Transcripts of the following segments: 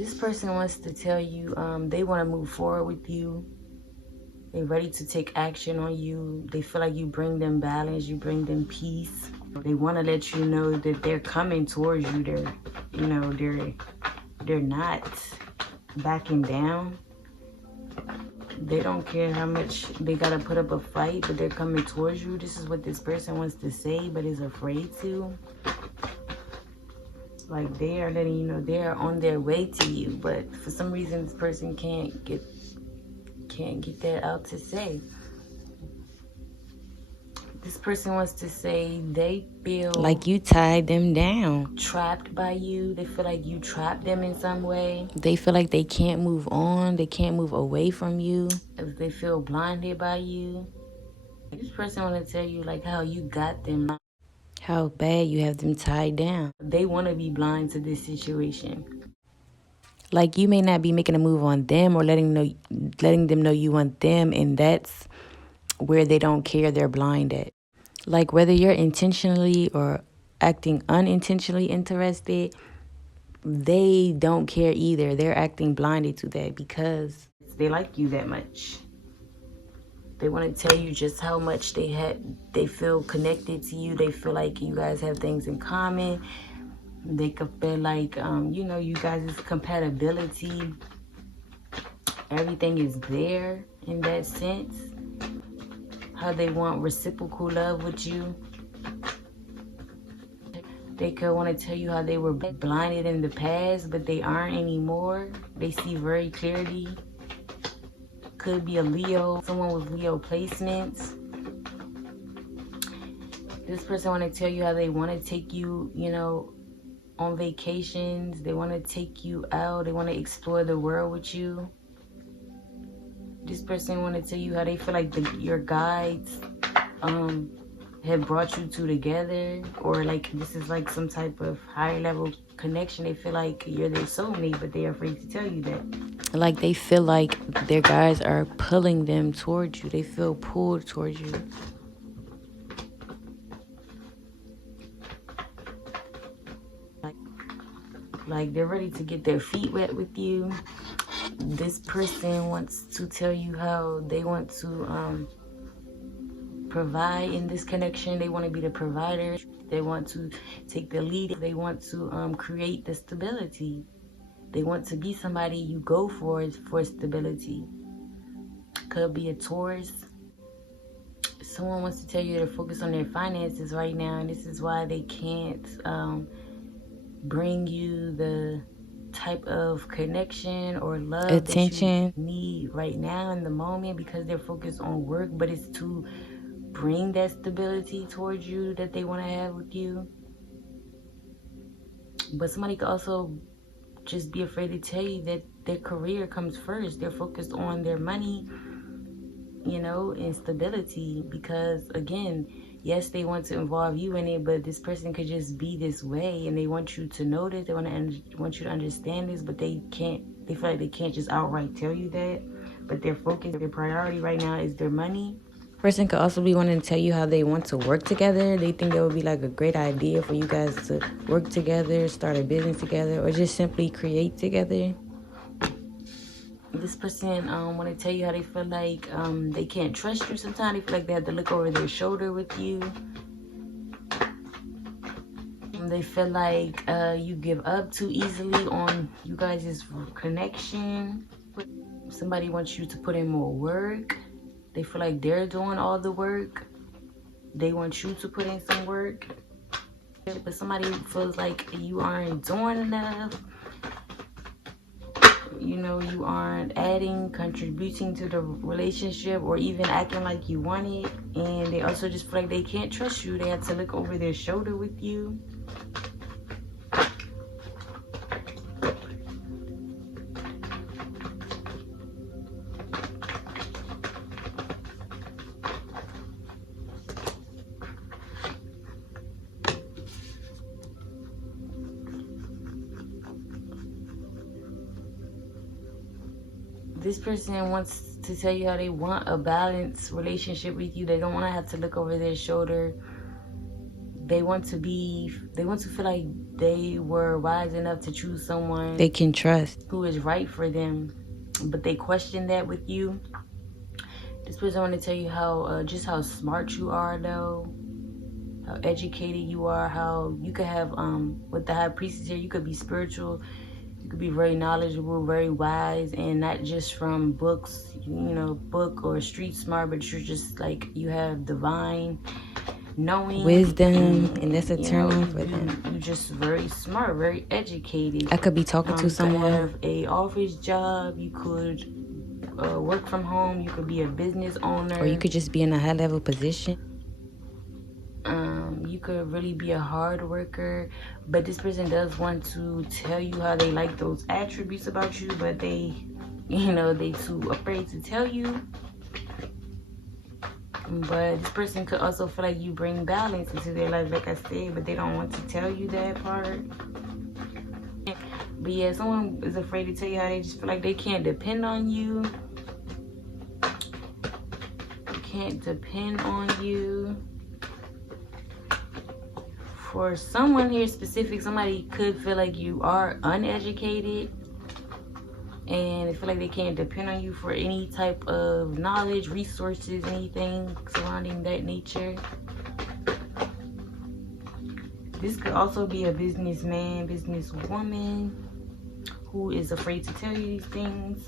This person wants to tell you they want to move forward with you. They're ready to take action on you. They feel like you bring them balance, you bring them peace. They want to let you know that they're coming towards you. They're not backing down. They don't care how much they gotta put up a fight, but they're coming towards you. This is what this person wants to say, but is afraid to. Like, they are letting you know they are on their way to you, but for some reason this person can't get that out to say. This person wants to say they feel like you tied them down, trapped by you. They feel like you trapped them in some way. They feel like they can't move on. They can't move away from you. They feel blinded by you. This person want to tell you like how you got them, how bad you have them tied down. They want to be blind to this situation. Like, you may not be making a move on them or letting them know you want them, and that's where they don't care. They're blind at. Like, whether you're intentionally or acting unintentionally interested, they don't care either. They're acting blinded to that because they like you that much. They want to tell you just how much they feel connected to you. They feel like you guys have things in common. They could feel like, you guys' compatibility. Everything is there in that sense. How they want reciprocal love with you. They could want to tell you how they were blinded in the past, but they aren't anymore. They see very clearly. Could be a Leo, someone with Leo placements. This person want to tell you how they want to take you, on vacations. They want to take you out. They want to explore the world with you. This person want to tell you how they feel like your guides have brought you two together, or like this is like some type of higher level connection. They feel like you're their soulmate, but they're afraid to tell you that. Like, they feel like their guides are pulling them towards you. They feel pulled towards you. Like they're ready to get their feet wet with you. This person wants to tell you how they want to provide in this connection. They want to be the provider. They want to take the lead. They want to create the stability. They want to be somebody you go for stability. Could be a Taurus. Someone wants to tell you they're focused on their finances right now, and this is why they can't bring you the type of connection or love, attention that you need right now in the moment, because they're focused on work, but it's to bring that stability towards you that they want to have with you. But somebody could also just be afraid to tell you that their career comes first. They're focused on their money, and stability, because again, yes, they want to involve you in it, but this person could just be this way, and they want you to know this. They want you to understand this, but they can't. They feel like they can't just outright tell you that. But their focus, their priority right now is their money. Person could also be wanting to tell you how they want to work together. They think that would be like a great idea for you guys to work together, start a business together, or just simply create together. This person want to tell you how they feel like they can't trust you sometimes. They feel like they have to look over their shoulder with you. They feel like you give up too easily on you guys' connection. Somebody wants you to put in more work. They feel like they're doing all the work. They want you to put in some work. But somebody feels like you aren't doing enough. You aren't adding, contributing to the relationship, or even acting like you want it. And they also just feel like they can't trust you. They have to look over their shoulder with you. This person wants to tell you how they want a balanced relationship with you. They don't want to have to look over their shoulder. they want to feel like they were wise enough to choose someone they can trust, who is right for them, but they question that with you. This person want to tell you how just how smart you are, though, how educated you are, how you could have with the high priestess here, you could be spiritual, you could be very knowledgeable, very wise, and not just from books, book or street smart, but you're just like, you have divine knowing, wisdom, and that's a turn on for them. You're just very smart, very educated. I could be talking to someone. You could have a office job, you could work from home, you could be a business owner, or you could just be in a high level position. You could really be a hard worker, but this person does want to tell you how they like those attributes about you, but they too afraid to tell you. But this person could also feel like you bring balance into their life, like I said, but they don't want to tell you that part. But yeah, someone is afraid to tell you how they just feel like they can't depend on you. They can't depend on you. For someone here specific, somebody could feel like you are uneducated, and they feel like they can't depend on you for any type of knowledge, resources, anything surrounding that nature. This could also be a businessman, businesswoman who is afraid to tell you these things.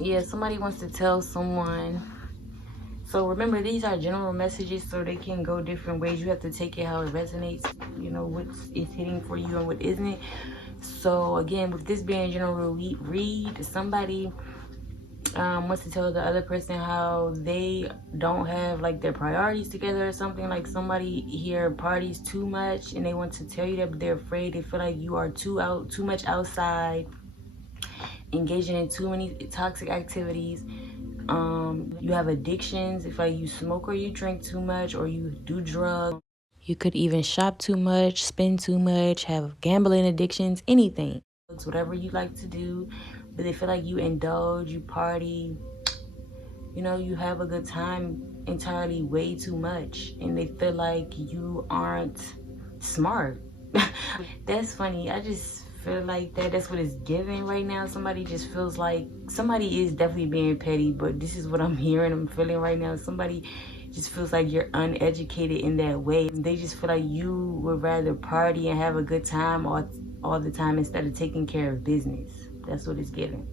Yeah, somebody wants to tell someone. So remember, these are general messages, so they can go different ways. You have to take it how it resonates, what is hitting for you and what isn't. So again, with this being a general read, somebody wants to tell the other person how they don't have like their priorities together or something. Like somebody here parties too much and they want to tell you that, but they're afraid. They feel like you are too much outside, engaging in too many toxic activities. You have addictions, if like you smoke or you drink too much, or you do drugs. You could even shop too much, spend too much, have gambling addictions, anything. It's whatever you like to do, but they feel like you indulge, you party, you have a good time entirely way too much, and they feel like you aren't smart. That's funny. I just feel like that's what it's giving right now. Somebody just feels like somebody is definitely being petty, but this is what I'm hearing, I'm feeling right now. Somebody just feels like you're uneducated in that way. They just feel like you would rather party and have a good time all the time instead of taking care of business. That's what it's giving.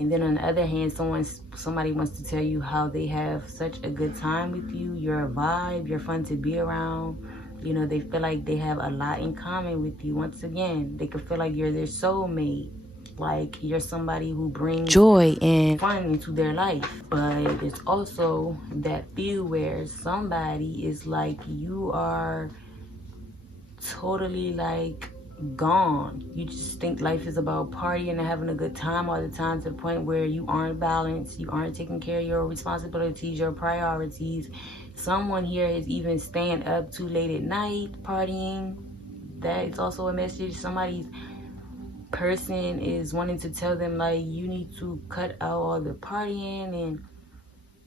And then on the other hand, somebody wants to tell you how they have such a good time with you. You're a vibe, you're fun to be around. They feel like they have a lot in common with you. Once again, they could feel like you're their soulmate. Like you're somebody who brings joy and fun into their life. But it's also that feel where somebody is like, you are totally like gone. You just think life is about partying and having a good time all the time, to the point where you aren't balanced, you aren't taking care of your responsibilities, your priorities. Someone here is even staying up too late at night partying. That is also a message. Somebody's person is wanting to tell them like, you need to cut out all the partying and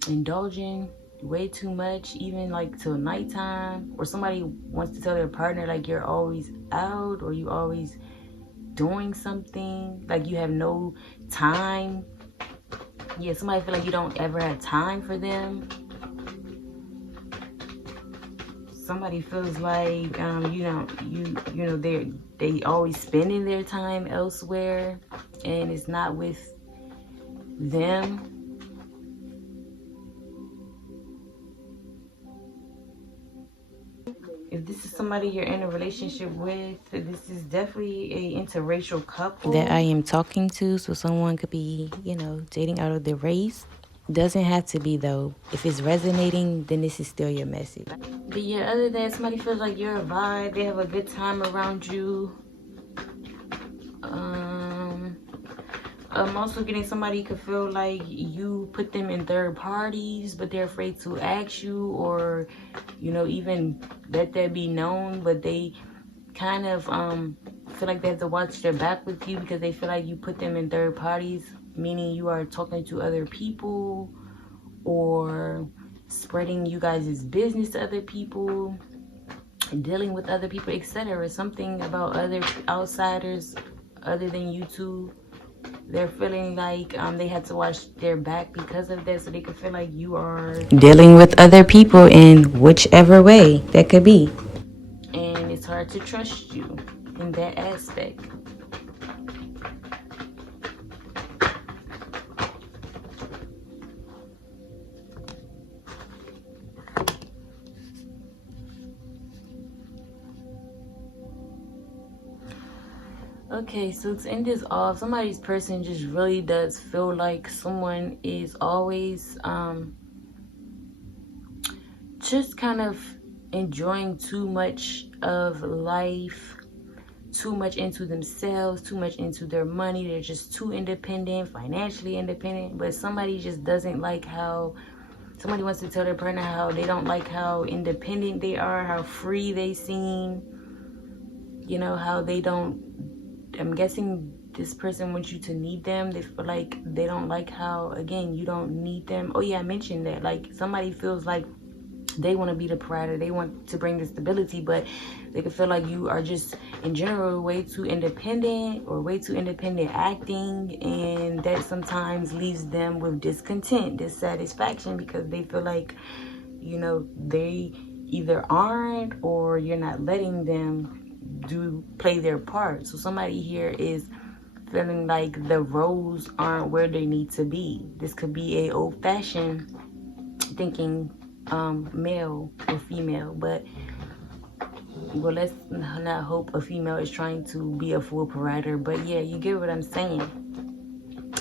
indulging way too much, even like till nighttime. Or somebody wants to tell their partner like, you're always out, or you always doing something, like you have no time. Yeah, somebody feel like you don't ever have time for them. Somebody feels like they always spending their time elsewhere and it's not with them. If this is somebody you're in a relationship with, this is definitely an interracial couple that I am talking to. So someone could be, dating out of the race. Doesn't have to be, though. If it's resonating, then this is still your message. But yeah, other than that, somebody feels like you're a vibe. They have a good time around you. I'm also getting somebody could feel like you put them in third parties, but they're afraid to ask you, or, you know, even let that be known, but they kind of feel like they have to watch their back with you because they feel like you put them in third parties, meaning you are talking to other people or spreading you guys' business to other people, dealing with other people, etc. Something about other outsiders other than you two. They're feeling like they had to watch their back because of that, so they could feel like you are dealing with other people in whichever way that could be. And it's hard to trust you in that aspect. Okay, so to end this off, somebody's person just really does feel like someone is always just kind of enjoying too much of life, too much into themselves, too much into their money. They're just too independent, financially independent, but somebody just doesn't like how somebody wants to tell their partner how they don't like how independent they are, how free they seem, you know, how they don't. I'm guessing this person wants you to need them. They feel like they don't like how, again, you don't need them. Oh yeah, I mentioned that. Like, somebody feels like they want to be the provider. They want to bring the stability, but they can feel like you are just, in general, way too independent or way too independent acting. And that sometimes leaves them with discontent, dissatisfaction, because they feel like, you know, they either aren't or you're not letting them play their part. So somebody here is feeling like the roles aren't where they need to be. This could be a old-fashioned thinking male or female, but well, let's not hope a female is trying to be a full provider. But yeah, you get what I'm saying.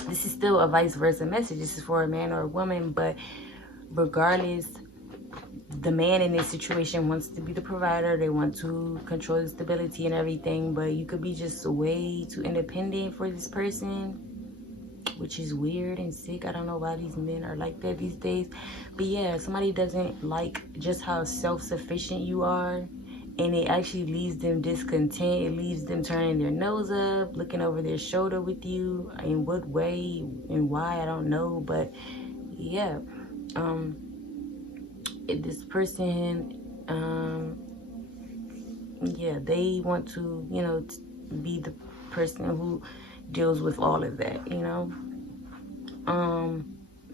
This is still a vice versa message. This is for a man or a woman, but regardless, the man in this situation wants to be the provider. They want to control the stability and everything, but you could be just way too independent for this person, which is weird and sick. I don't know why these men are like that these days. But yeah, somebody doesn't like just how self-sufficient you are, and it actually leaves them discontent. It leaves them turning their nose up, looking over their shoulder with you. In what way and why, I don't know. But yeah, this person, yeah, they want to, you know, be the person who deals with all of that, you know.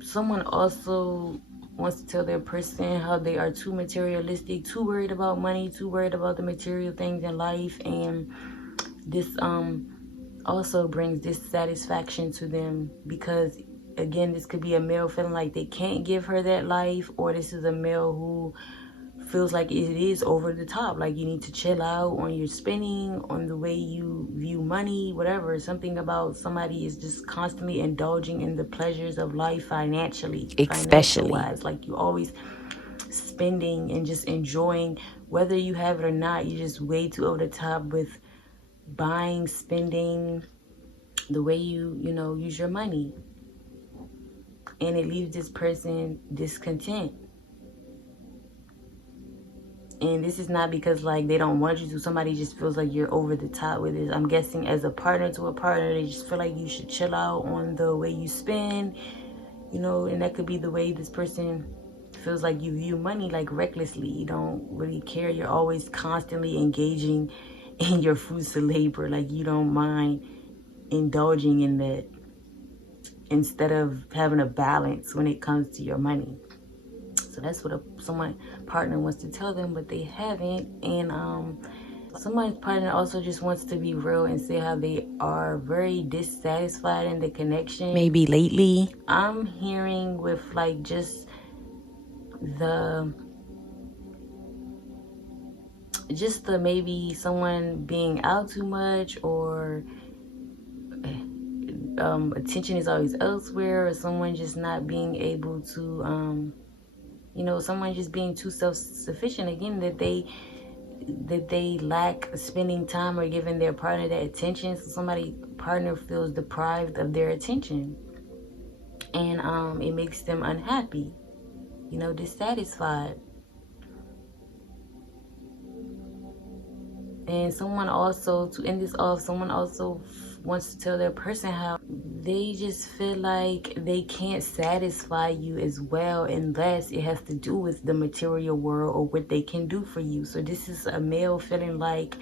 Someone also wants to tell their person how they are too materialistic, too worried about money, too worried about the material things in life, and this also brings dissatisfaction to them, because again, this could be a male feeling like they can't give her that life, or this is a male who feels like it is over the top, like you need to chill out on your spending, on the way you view money, whatever. Something about somebody is just constantly indulging in the pleasures of life financially, especially wise, like you always spending and just enjoying, whether you have it or not. You're just way too over the top with buying, spending, the way you know, use your money, and it leaves this person discontent. And this is not because like they don't want you to. Somebody just feels like you're over the top with it. I'm guessing as a partner to a partner, they just feel like you should chill out on the way you spend, you know. And that could be the way this person feels like you view money, like recklessly. You don't really care. You're always constantly engaging in your fruits of labor. Like you don't mind indulging in that, instead of having a balance when it comes to your money. So that's what someone partner wants to tell them, but they haven't. And someone's partner also just wants to be real and say how they are very dissatisfied in the connection. Maybe lately, I'm hearing with like just the maybe someone being out too much, or attention is always elsewhere, or someone just not being able to you know, someone just being too self-sufficient, again, that they that they lack spending time or giving their partner that attention. So partner feels deprived of their attention, and it makes them unhappy, dissatisfied. And to end this off, someone also wants to tell their person how they just feel like they can't satisfy you as well unless it has to do with the material world or what they can do for you. So this is a male feeling like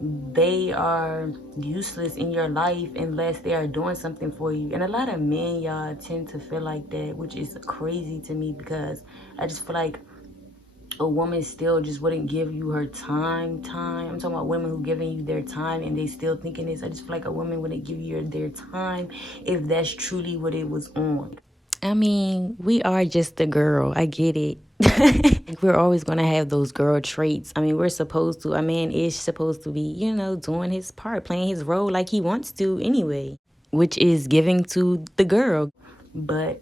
they are useless in your life unless they are doing something for you. And a lot of men, y'all, tend to feel like that, which is crazy to me, because I just feel like a woman still just wouldn't give you her time. I'm talking about women who giving you their time and they still thinking this. I just feel like a woman wouldn't give you their time if that's truly what it was on. I mean, we are just a girl. I get it. We're always going to have those girl traits. I mean, a man is supposed to be, doing his part, playing his role like he wants to anyway, which is giving to the girl. But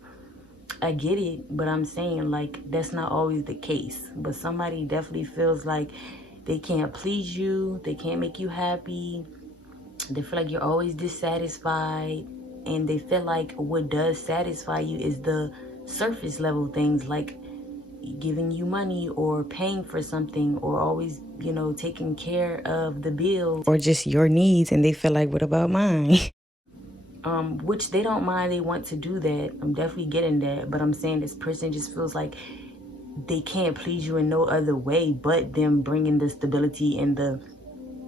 I get it, but I'm saying, like, that's not always the case. But somebody definitely feels like they can't please you, they can't make you happy, they feel like you're always dissatisfied, and they feel like what does satisfy you is the surface level things, like giving you money or paying for something or always, taking care of the bills. Or just your needs, and they feel like, what about mine? Which they don't mind, they want to do that. I'm definitely getting that, but I'm saying this person just feels like they can't please you in no other way but them bringing the stability and the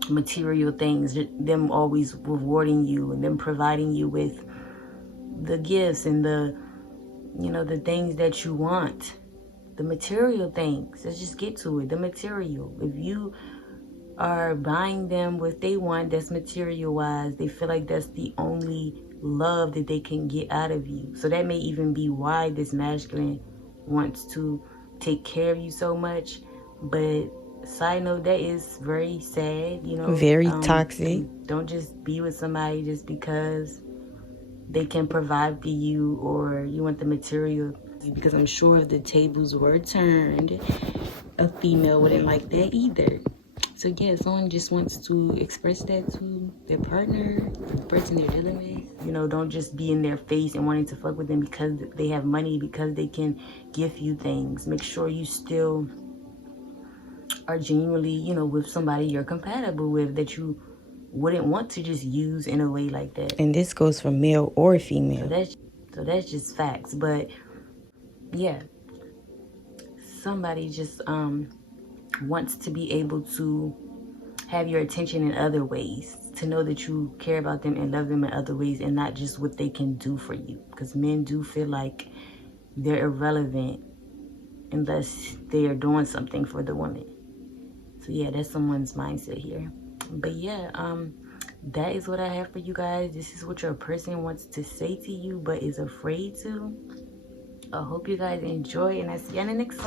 material things, them always rewarding you and them providing you with the gifts and the things that you want, the material things. Let's just get to it. The material. If you are buying them what they want, that's material wise, they feel like that's the only love that they can get out of you. So that may even be why this masculine wants to take care of you so much. But side note, that is very sad, very toxic. Don't just be with somebody just because they can provide for you or you want the material, because I'm sure if the tables were turned, a female wouldn't like that either. So yeah, someone just wants to express that to their partner, the person they're dealing with. Don't just be in their face and wanting to fuck with them because they have money, because they can gift you things. Make sure you still are genuinely, with somebody you're compatible with, that you wouldn't want to just use in a way like that. And this goes for male or female. So that's just facts. But yeah, somebody just wants to be able to have your attention in other ways, to know that you care about them and love them in other ways and not just what they can do for you, because men do feel like they're irrelevant unless they are doing something for the woman. So yeah, that's someone's mindset here. But yeah, that is what I have for you guys. This is what your person wants to say to you but is afraid to. I hope you guys enjoy, and I see you in the next one.